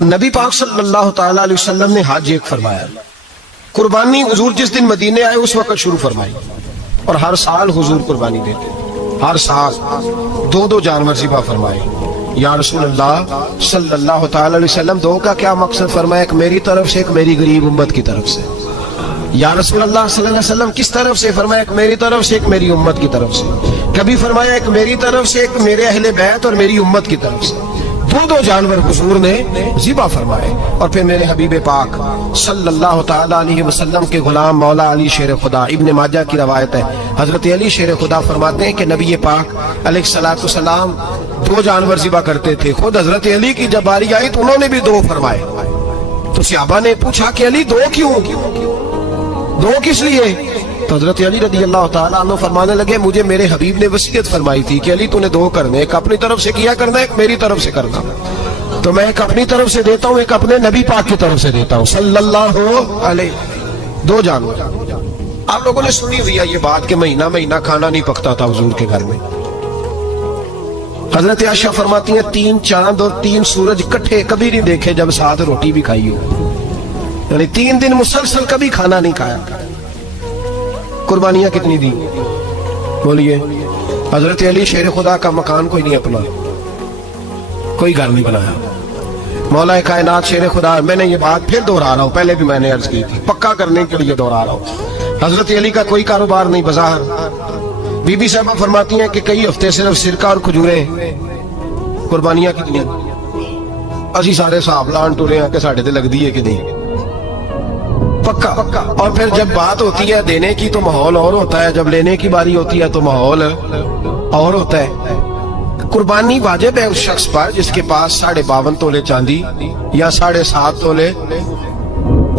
نبی پاک صلی اللہ تعالی علیہ وسلم نے حج ایک فرمایا. قربانی حضور جس دن مدینے آئے اس وقت شروع فرمائی, اور ہر سال حضور قربانی دیتے, ہر سال دو جانور ذبح فرمائے. یا رسول اللہ صلی اللہ تعالی علیہ وسلم دو کا کیا مقصد فرمایا؟ ایک میری طرف سے, ایک میری غریب امت کی طرف سے. یا رسول اللہ صلی اللہ علیہ وسلم کس طرف سے فرمایا؟ ایک میری طرف سے, ایک میری امت کی طرف سے. کبھی فرمایا ایک میری طرف سے, ایک میرے اہل بیت اور میری امت کی طرف سے. دو جانور حضور نے ذبح فرمائے. اور پھر میرے حبیب پاک صلی اللہ تعالی علیہ وسلم کے غلام مولا علی شیر خدا, ابن ماجہ کی روایت ہے, حضرت علی شیر خدا فرماتے ہیں کہ نبی پاک علیہ الصلوۃ والسلام دو جانور ذبح کرتے تھے. خود حضرت علی کی جب باری آئی تو انہوں نے بھی دو فرمائے. تو صحابہ نے پوچھا کہ علی دو کیوں, دو کس لیے؟ تو حضرت علی رضی اللہ تعالیٰ عنہ فرمانے لگے مجھے میرے حبیب نے وصیت فرمائی تھی کہ علی تو نے دو کرنے, ایک اپنی طرف سے کیا کرنا, ایک میری طرف سے کرنا. تو میں ایک اپنی طرف سے دیتا ہوں, ایک اپنے نبی پاک کی طرف سے دیتا ہوں صلی اللہ علیہ. دو جانور. آپ لوگوں نے سنی ہوئی ہے یہ بات کہ مہینہ کھانا نہیں پکتا تھا حضور کے گھر میں. حضرت عائشہ فرماتی ہیں 3 چاند اور 3 سورج کٹھے کبھی نہیں دیکھے جب ساتھ روٹی بھی کھائی ہو, یعنی 3 دن مسلسل کبھی کھانا نہیں کھایا. قربانیاں کتنی دی بولیے؟ حضرت علی شیر خدا کا مکان کوئی نہیں اپنا, کوئی گھر نہیں بنایا. مولا کائنات شیر خدا, میں نے یہ بات پھر دوہرا رہا ہوں, پہلے بھی میں نے عرض کی تھی, پکا کرنے کے لیے دوہرا رہا ہوں. حضرت علی کا کوئی کاروبار نہیں بظاہر. بی بی صاحبہ فرماتی ہیں کہ کئی ہفتے صرف سرکہ اور کھجوریں. قربانیاں کتنی اسی سارے صاحب لان ٹورے ہیں کہ ساڑھے تے لگ دی ہے کہ نہیں, پکا. اور پھر جب بات ہوتی ہے دینے کی تو ماحول اور ہوتا ہے, جب لینے کی باری ہوتی ہے تو ماحول اور ہوتا ہے. قربانی واجب ہے اس شخص پر جس کے پاس 52.5 تولے چاندی یا 7.5 تولے,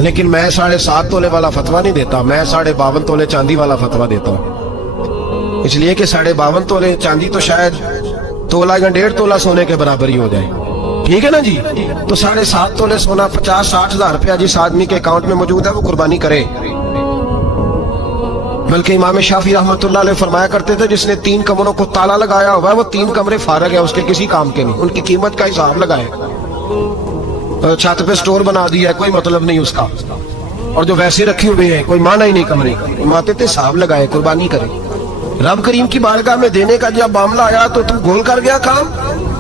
لیکن میں 7.5 تولے والا فتویٰ نہیں دیتا, میں 52.5 تولے چاندی والا فتویٰ دیتا ہوں. اس لیے کہ 52.5 تولے چاندی تو شاید تولہ یا 1.5 تولہ سونے کے برابر ہی ہو جائے, ٹھیک ہے نا جی. تو 7.5 تولے سونا 50-60 ہزار روپیہ جس آدمی کے اکاؤنٹ میں موجود ہے وہ قربانی کرے. بلکہ امام شافعی رحمۃ اللہ علیہ فرمایا کرتے تھے جس نے 3 کمروں کو تالا لگایا ہوا ہے وہ 3 کمرے فارغ ہے, اس کے کسی کام کے نہیں, ان کی قیمت کا حساب لگائے. چھت پہ سٹور بنا دیا ہے کوئی مطلب نہیں اس کا, اور جو ویسے رکھی ہوئے ہیں کوئی معنی ہی نہیں کمرے کا, ماتے تھے حساب لگائے قربانی کرے. رب کریم کی بارگاہ میں دینے کا جب معاملہ آیا تو تم گول کر گیا کام.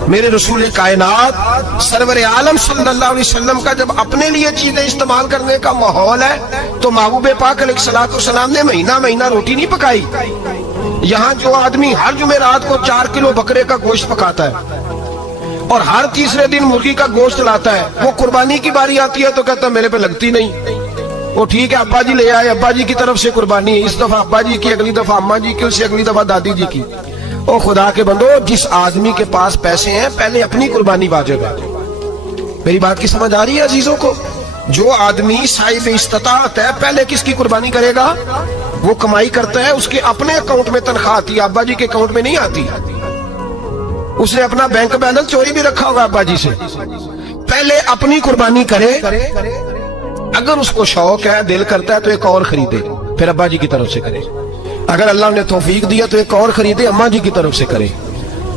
میرے رسول کائنات سرور عالم صلی اللہ علیہ وسلم کا جب اپنے لیے چیزیں استعمال کرنے کا ماحول ہے تو محبوب پاک علیہ الصلوۃ والسلام نے مہینہ روٹی نہیں پکائی. یہاں جو آدمی ہر جمعرات کو 4 کلو بکرے کا گوشت پکاتا ہے اور ہر تیسرے دن مرغی کا گوشت لاتا ہے, وہ قربانی کی باری آتی ہے تو کہتا ہے میرے پہ لگتی نہیں. وہ ٹھیک ہے ابا جی لے آئے, ابا جی کی طرف سے قربانی ہے, اس دفعہ ابا جی کی, اگلی دفعہ اماں جی کی, اس سے اگلی دفعہ دادی جی کی. او خدا کے بندو, جس آدمی کے پاس پیسے ہیں پہلے اپنی قربانی واجب ہے. میری بات کی سمجھ آ رہی ہے عزیزوں کو؟ جو آدمی صاحب استطاعت ہے پہلے کس کی قربانی کرے گا؟ وہ کمائی کرتا ہے, اس کے اپنے اکاؤنٹ میں تنخواہ آتی ہے, ابا جی کے اکاؤنٹ میں نہیں آتی. اس نے اپنا بینک بیلنس چوری بھی رکھا ہوگا ابا جی سے. پہلے اپنی قربانی کرے, اگر اس کو شوق ہے, دل کرتا ہے تو ایک اور خریدے, پھر ابا جی کی طرف سے کرے. اگر اللہ نے توفیق دیا تو ایک اور خریدے, اماں جی کی طرف سے کرے.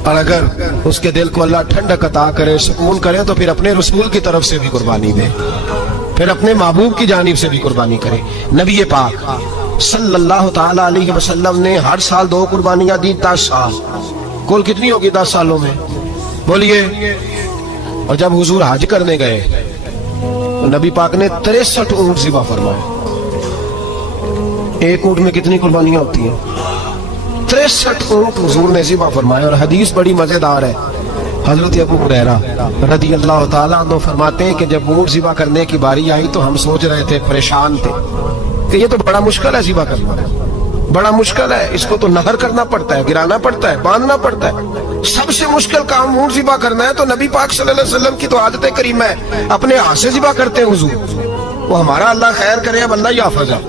اور اگر اس کے دل کو اللہ ٹھنڈک عطا کرے, سکون کرے, تو پھر اپنے رسول کی طرف سے بھی قربانی دے, پھر اپنے محبوب کی جانب سے بھی قربانی کرے. نبی پاک صلی اللہ تعالی علیہ وسلم نے ہر سال 2 قربانیاں دی, 10 سال. کل کتنی ہوگی 10 سالوں میں بولیے؟ اور جب حضور حج کرنے گئے تو نبی پاک نے 63 اونٹ ذبح فرمائے. ایک اونٹ میں کتنی قربانیاں ہوتی ہیں؟ 63 اونٹ حضور نے ذبح فرمائے. اور حدیث بڑی مزیدار ہے, حضرت ابو ہریرہ رضی اللہ تعالیٰ عنہ فرماتے ہیں کہ جب اونٹ ذبح کرنے کی باری آئی تو ہم سوچ رہے تھے, پریشان تھے کہ یہ تو بڑا مشکل ہے ذبح کرنا, بڑا مشکل ہے, اس کو تو نہر کرنا پڑتا ہے, گرانا پڑتا ہے, باندھنا پڑتا ہے. سب سے مشکل کام اونٹ ذبح کرنا ہے. تو نبی پاک صلی اللہ علیہ وسلم کی تو عادت کریمہ ہے, اپنے ہاتھ سے ذبح کرتے ہیں حضور. وہ ہمارا اللہ خیر کرے, اب اللہ ہی حافظ ہے.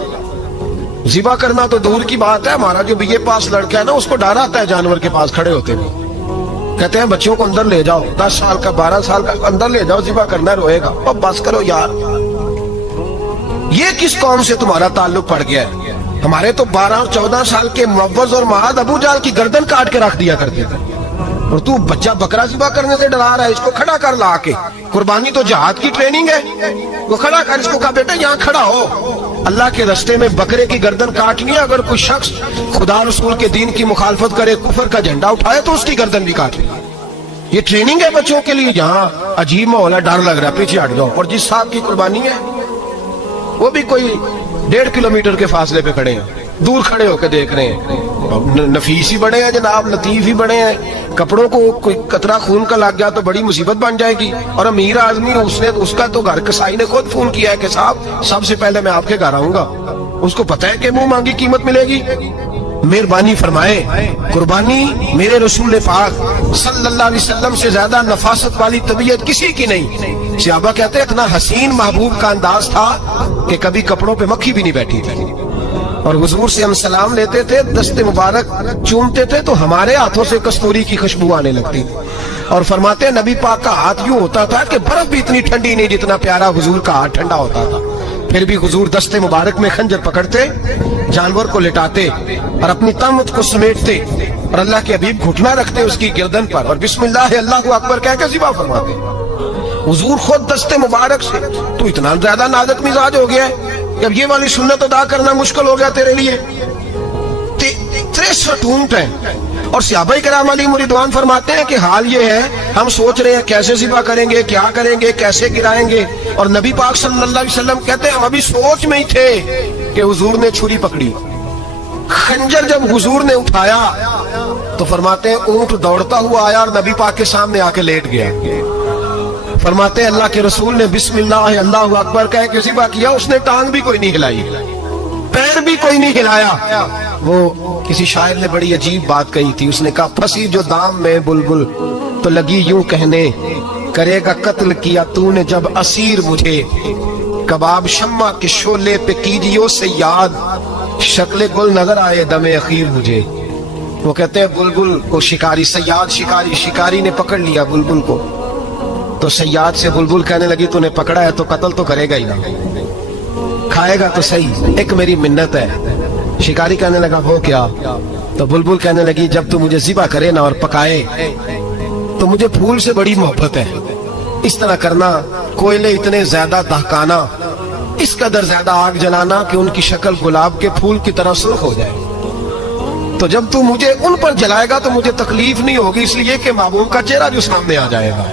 ذبح کرنا تو دور کی بات ہے, ہمارا جو بی اے پاس لڑکا ہے نا اس کو ڈر آتا ہے جانور کے پاس کھڑے ہوتے ہوئے. کہتے ہیں بچوں کو اندر لے جاؤ, 10 سال کا 12 سال کا اندر لے جاؤ, ذبح کرنا, روئے گا. اب بس کرو یار, یہ کس قوم سے تمہارا تعلق پڑ گیا ہے؟ ہمارے تو 12 اور 14 سال کے معوذ اور معاذ ابو جہل کی گردن کاٹ کے رکھ دیا کرتے تھے, اور تو بچہ بکرا ذبح کرنے سے ڈرا رہا ہے, اس کو کھڑا کر لا کے, कुर्बानी तो जहाद की ट्रेनिंग है। वो खड़ा कर, इसको कहा बेटा यहाँ खड़ा हो, अल्लाह के रास्ते में बकरे की गर्दन काटनी है। अगर कोई शख्स खुदा रसूल के दीन की मुखालफत करे, कुफर का झंडा उठाए, तो उसकी गर्दन भी काटनी है। ये ट्रेनिंग है बच्चों के लिए। यहाँ अजीब माहौल है, डर लग रहा है, पीछे हट जाओ। और जिस साहब की कुर्बानी है वो भी कोई 1.5 किलोमीटर के फासले पे खड़े हैं, दूर खड़े होकर देख रहे हैं। नफीस ही बड़े हैं जनाब, लतीफ ही बड़े हैं। कपड़ों को कोई कतरा खून का लग गया तो बड़ी मुसीबत बन जाएगी। और अमीर आदमी उसका तो घर कसाई ने खुद फोन किया है कि साहब सबसे पहले मैं आपके घर आऊंगा। उसको पता है कि मुंह मांगी कीमत मिलेगी। मेहरबानी फरमाए, कुर्बानी मेरे रसूल पाक सल्लल्लाहु अलैहि वसल्लम से ज्यादा नफासत वाली तबीयत किसी की नहीं। सहाबा कहते हैं इतना हसीन महबूब का अंदाज था कि कभी कपड़ों पे मक्खी भी नहीं बैठी थी। और हुजूर से हम सलाम लेते थे, दस्ते मुबारक चूमते थे तो हमारे हाथों से कस्तूरी की खुशबू आने लगती। और फरमाते नबी पाक का हाथ यूं होता था कि बर्फ भी इतनी ठंडी नहीं जितना प्यारा हुजूर का हाथ ठंडा होता था। फिर भी हुजूर दस्ते मुबारक में खंजर पकड़ते, जानवर को लिटाते और अपनी तमत को समेटते और अल्लाह के हबीब घुटना रखते उसकी गर्दन पर और बिस्मिल्लाह अल्लाहु अकबर कह के ज़िबा फरमाते। हुजूर खुद दस्ते मुबारक से, तो इतना ज्यादा नाजुक मिजाज हो गया है कि अब ये वाली सुन्नत अदा करना मुश्किल हो गया तेरे लिए। 63 ऊंट हैं। और सहाबा किराम अलैहिम रिदवान फरमाते हैं कि हाल ये है, हम सोच रहे हैं कैसे ज़िबा करेंगे, क्या करेंगे, कैसे गिराएंगे। और नबी पाक सल्लल्लाहु अलैहि वसल्लम कहते हैं हम अभी सोच में ही थे कि हुजूर ने छुरी पकड़ी। खंजर जब हुजूर ने उठाया तो फरमाते हैं ऊंट दौड़ता हुआ आया और नबी पाक के सामने आके लेट गया। फरमाते हैं अल्लाह के रसूल ने बिस्मिल्लाह अल्लाहु अकबर कह के ज़िबा किया, उसने टांग भी कोई नहीं हिलाई, पैर भी कोई नहीं हिलाया। वो किसी शायर ने बड़ी अजीब बात कही थी, उसने कहा फंसी जो दाम में बुलबुल तो लगी यूं कहने, करेगा कत्ल किया तूने जब असीर मुझे, कबाब शम्मा के शोले पे कीजियो से याद, शक्ल गुल नजर आए दमे अखीर मुझे। वो कहते हैं बुलबुल को शिकारी, सयाद शिकारी ने पकड़ लिया बुलबुल को, तो सयाद से बुलबुल कहने लगी तूने पकड़ा है तो कत्ल तो करेगा ही ना, खाएगा तो सही, एक मेरी मिन्नत है। शिकारी कहने लगा वो क्या? तो बुलबुल कहने लगी जब तू मुझे ज़िबा करे ना और पकाए तो मुझे फूल से बड़ी मोहब्बत है, इस तरह करना, कोयले इतने ज्यादा दहकाना, इस कदर ज्यादा आग जलाना कि उनकी शक्ल गुलाब के फूल की तरह सुर्ख हो जाए। तो जब तू मुझे उन पर जलाएगा तो मुझे तकलीफ नहीं होगी, इसलिए कि महबूब का चेहरा जो सामने आ जाएगा,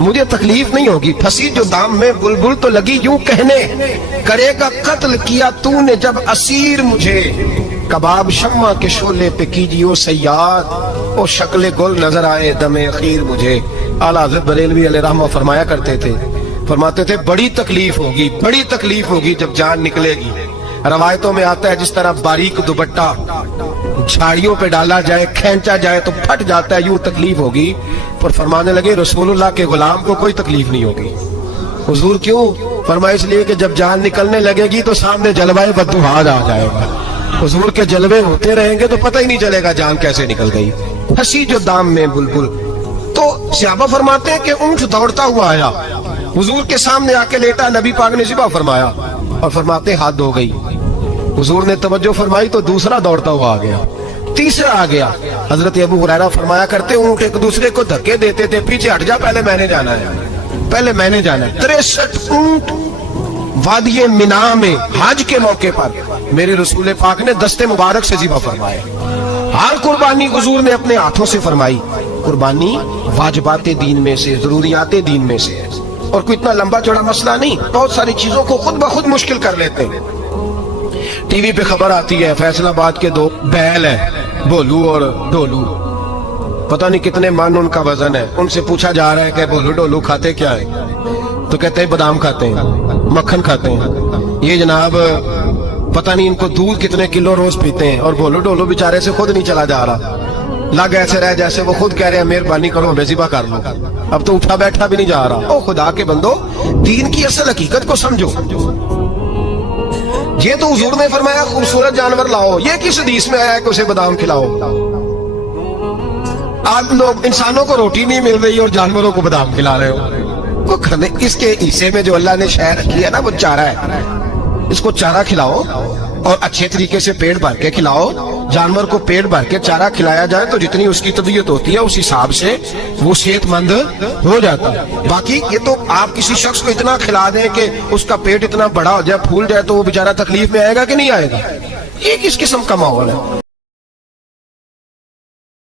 मुझे तकलीफ नहीं होगी। फंसी जो दाम में बुलबुल तो लगी यूं कहने, करेगा कत्ल किया तूने जब असीर मुझे, कबाब शम्मा के शोले पे कीजियो सयाद, ओ शक्ल गुल नजर आए दमे अखीर मुझे। आला हज़रत बरेलवी अलैहिर्रहमा फरमाया करते थे, फरमाते थे बड़ी तकलीफ होगी जब जान निकलेगी। रवायतों में आता है जिस तरह बारीक दुपट्टा झाड़ियों पे डाला जाए, खींचा जाए तो फट जाता है, यूं तकलीफ होगी। पर फरमाने लगे रसूलुल्लाह के गुलाम को कोई तकलीफ नहीं होगी। हुजूर क्यों? फरमाया इसलिए कि जब जान निकलने लगेगी तो सामने जलवाए बद्दुहाद आ जाएगा। हुजूर के जलवे होते रहेंगे तो पता ही नहीं चलेगा जान कैसे निकल गई। हंसी जो दाम में बुलबुल। तो सहाबा फरमाते हैं कि ऊंट दौड़ता हुआ आया, हुजूर के सामने आके लेटा, नबी पाक ने ज़िबा फरमाया और फरमाते हाथ धो गई। हुजूर ने तवज्जो फरमाई तो दूसरा दौड़ता हुआ आ गया, तीसरा आ गया। हजरत अबू हुरैरा फरमाया करते ऊंट एक दूसरे को धक्के देते थे, पीछे हट जा, पहले मैंने जाना है, पहले मैंने जाना है। 63 ऊंट वादिये मिना में हज के मौके पर मेरे रसूल पाक ने दस्ते मुबारक से ज़िबा फरमाया। हर कुर्बानी हुजूर ने अपने हाथों से फरमाई। कुर्बानी वाजिबाते दीन में से, जरूरियाते दीन में से है, और कोई इतना लंबा चौड़ा मसला नहीं। बहुत सारी चीजों को खुद ब खुद मुश्किल कर लेते हैं। टीवी पे खबर आती है फैसलाबाद के 2 बैल है, भोलू और डोलू, पता नहीं कितने मन उनका वजन है। उनसे पूछा जा रहा है कि भोलू डोलू खाते क्या है? तो कहते हैं बादाम खाते हैं, मक्खन खाते हैं। ये जनाब पता नहीं इनको दूध कितने किलो रोज पीते हैं। और भोलू डोलू बेचारे से खुद नहीं चला जा रहा, लग ऐसे रहे जैसे वो खुद कह रहे हैं मेहरबानी करो हमें ज़िबा कर लो। अब तो उठा बैठा भी नहीं जा रहा। ओ खुदा के बंदो, दीन की असल हकीकत को समझो। ये तो हुजूर ने फरमाया खूबसूरत जानवर लाओ, ये किस हदीस में आया है कि उसे बादाम खिलाओ? आज लोग इंसानों को रोटी नहीं मिल रही और जानवरों को बादाम खिला रहे हो। वो खाने इसके हिस्से में जो अल्लाह ने शय रखी है ना, वो चारा है, इसको चारा खिलाओ और अच्छे तरीके से पेट भर के खिलाओ, जानवर को पेट भर के चारा खिलाया जाए तो जितनी उसकी तबीयत होती है उस हिसाब से वो सेहतमंद हो जाता है। बाकी ये तो आप किसी शख्स को इतना खिला दें कि उसका पेट इतना बड़ा हो जाए, फूल जाए, तो वो बेचारा तकलीफ में आएगा कि नहीं आएगा? ये किस किस्म का माहौल है?